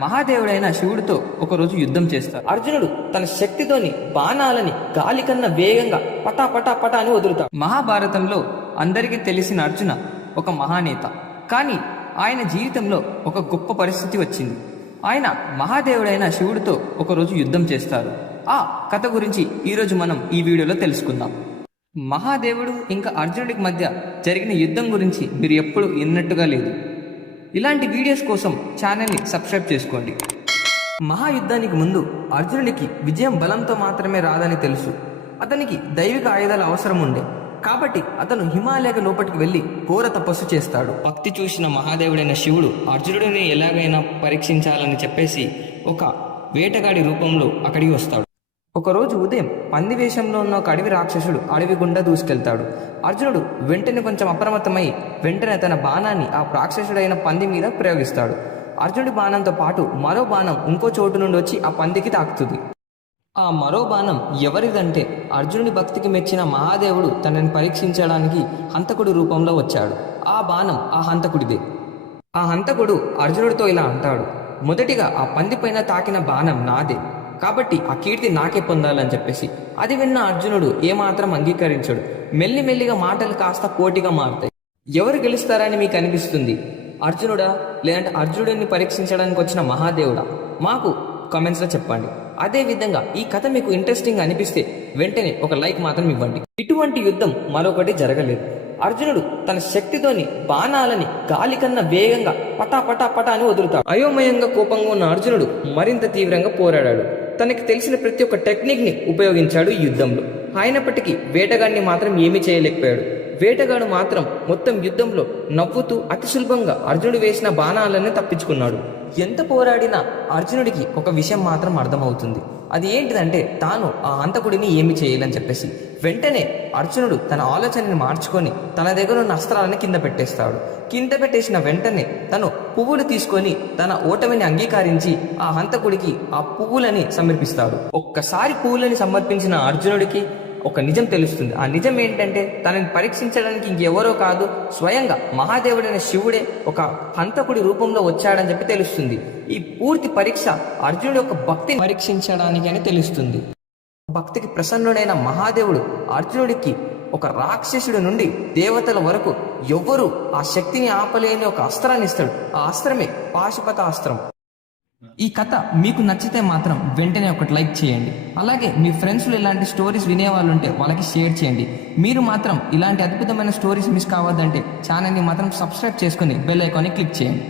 మహాదేవుడైన శివుడితో ఒకరోజు యుద్ధం చేస్తాడు. అర్జునుడు తన శక్తితోని బాణాలని గాలి కన్నా వేగంగా పటా పటా పటా అని వదులుతాడు. మహాభారతంలో అందరికీ తెలిసిన అర్జున ఒక మహానేత. కానీ ఆయన జీవితంలో ఒక గొప్ప పరిస్థితి వచ్చింది. ఆయన మహాదేవుడైన శివుడితో ఒకరోజు యుద్ధం చేస్తారు ఆ కథ గురించి ఈరోజు మనం ఈ వీడియోలో తెలుసుకుందాం. మహాదేవుడు ఇంకా అర్జునుడికి మధ్య జరిగిన యుద్ధం గురించి మీరు ఎప్పుడు విన్నట్టుగా లేదు. ఇలాంటి వీడియోస్ కోసం ఛానల్ని సబ్స్క్రైబ్ చేసుకోండి. మహాయుద్ధానికి ముందు అర్జునుడికి విజయం బలంతో మాత్రమే రాదని తెలుసు. అతనికి దైవిక ఆయుధాల అవసరం ఉండే. కాబట్టి అతను హిమాలయకు లోపలికి వెళ్ళి ఘోర తపస్సు చేస్తాడు. భక్తి చూసిన మహాదేవుడైన శివుడు అర్జునుడిని ఎలాగైనా పరీక్షించాలని చెప్పేసి ఒక వేటగాడి రూపంలో అక్కడికి వస్తాడు. ఒకరోజు ఉదయం పంది వేషంలో ఉన్న ఒక అడవి రాక్షసుడు అడవి గుండా దూసుకెళ్తాడు. అర్జునుడు వెంటనే కొంచెం అప్రమత్తమై వెంటనే తన బాణాన్ని ఆ రాక్షసుడైన పంది మీద ప్రయోగిస్తాడు. అర్జునుడి బాణంతో పాటు మరో బాణం ఇంకో చోటు నుండి వచ్చి ఆ పందికి తాకుతుంది. ఆ మరో బాణం ఎవరిదంటే అర్జునుడి భక్తికి మెచ్చిన మహాదేవుడు తనని పరీక్షించడానికి హంతకుడి రూపంలో వచ్చాడు. ఆ బాణం ఆ హంతకుడిదే. ఆ హంతకుడు అర్జునుడితో ఇలా అంటాడు. మొదటిగా ఆ పంది పైన తాకిన బాణం నాదే. కాబట్టి ఆ కీర్తి నాకే పొందాలని చెప్పేసి. అది విన్న అర్జునుడు ఏమాత్రం అంగీకరించడు. మెల్లిమెల్లిగా మాటలు కాస్త పోటీగా మారుతాయి. ఎవరు గెలుస్తారని మీకు అనిపిస్తుంది? అర్జునుడా? లేదంటే అర్జునుడిని పరీక్షించడానికి వచ్చిన మహాదేవుడా? మాకు కామెంట్స్లో చెప్పండి. అదే విధంగా ఈ కథ మీకు ఇంట్రెస్టింగ్ అనిపిస్తే వెంటనే ఒక లైక్ మాత్రం ఇవ్వండి. ఇటువంటి యుద్ధం మరొకటి జరగలేదు. అర్జునుడు తన శక్తితోని బాణాలని గాలి కన్నా వేగంగా పటా పటా పటా అని వదులుతాడు. అయోమయంగా కోపంగా ఉన్న అర్జునుడు మరింత తీవ్రంగా పోరాడాడు. తనకి తెలిసిన ప్రతి ఒక్క టెక్నిక్ని ఉపయోగించాడు ఈ యుద్ధంలో. అయినప్పటికీ వేటగాడిని మాత్రం ఏమీ చేయలేకపోయాడు. వేటగాడు మాత్రం మొత్తం యుద్ధంలో నవ్వుతూ అతి సులభంగా అర్జునుడు వేసిన బాణాలను తప్పించుకున్నాడు. ఎంత పోరాడినా అర్జునుడికి ఒక విషయం మాత్రం అర్థమవుతుంది. అది ఏంటిదంటే తాను ఆ హంతకుడిని ఏమి చేయాలని చెప్పేసి వెంటనే అర్జునుడు తన ఆలోచనని మార్చుకొని తన దగ్గర ఉన్న అస్త్రాలను కింద పెట్టేస్తాడు. కింద పెట్టేసిన వెంటనే తను పువ్వులు తీసుకొని తన ఓటమిని అంగీకరించి ఆ హంతకుడికి ఆ పువ్వులని సమర్పిస్తాడు. ఒక్కసారి పువ్వులని సమర్పించిన అర్జునుడికి ఒక నిజం తెలుస్తుంది. ఆ నిజం ఏంటంటే తనని పరీక్షించడానికి ఇంకెవరో కాదు స్వయంగా మహాదేవుడైన శివుడే ఒక హంతకుడి రూపంలో వచ్చాడని చెప్పి తెలుస్తుంది. ఈ పూర్తి పరీక్ష అర్జునుడి యొక్క భక్తిని పరీక్షించడానికి అని తెలుస్తుంది. భక్తికి ప్రసన్నుడైన మహాదేవుడు అర్జునుడికి ఒక రాక్షసుడి నుండి దేవతల వరకు ఎవ్వరూ ఆ శక్తిని ఆపలేని ఒక అస్త్రాన్ని ఇస్తాడు. ఆ అస్త్రమే పాశుపత అస్త్రం. ఈ కథ మీకు నచ్చితే మాత్రం వెంటనే ఒకటి లైక్ చేయండి. అలాగే మీ ఫ్రెండ్స్లో ఇలాంటి స్టోరీస్ వినేవాళ్ళు ఉంటే వాళ్ళకి షేర్ చేయండి. మీరు మాత్రం ఇలాంటి అద్భుతమైన స్టోరీస్ మిస్ కావద్దంటే ఛానల్ని మాత్రం సబ్స్క్రైబ్ చేసుకుని బెల్ ఐకాన్ని క్లిక్ చేయండి.